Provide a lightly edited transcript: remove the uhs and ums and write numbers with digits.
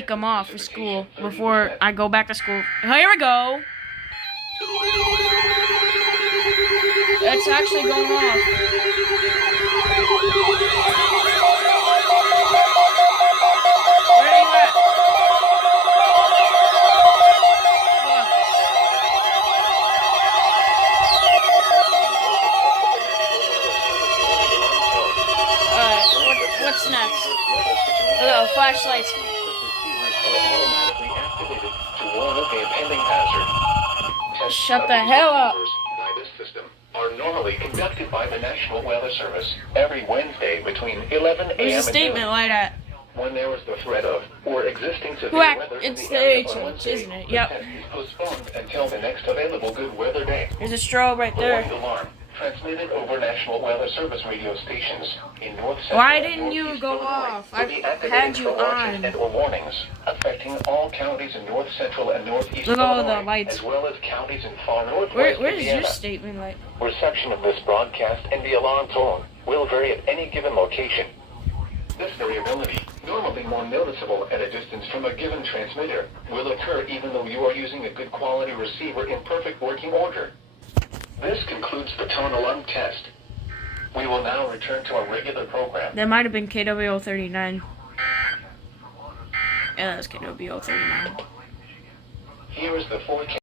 week I'm off for school before I go back to school. Here we go. It's actually going off. Where are you at? What's next? Hello, flashlights. Shut the hell up. Are normally conducted by the National Weather Service every Wednesday between 11 a.m. There's a statement like that. When there is the threat of or existing severe weather in It's the the area HH, on Wednesday, isn't it? the Yep. test is postponed until the next available good weather day. There's a strobe right The there. warning alarm transmitted over National Weather Service radio stations in North Central Why and didn't you Northeast go Illinois off? will be I activated had you for watches on. and/or warnings affecting all counties in North Central and Northeast Look at all Illinois, the lights. as well as counties in far northwest Where's your Indiana. statement like? Reception of this broadcast and the alarm tone will vary at any given location. This variability, normally more noticeable at a distance from a given transmitter, will occur even though you are using a good quality receiver in perfect working order. This concludes the tone alarm test. We will now return to our regular program. That might have been KWO39. Yeah, that was KWO39. Here is the forecast.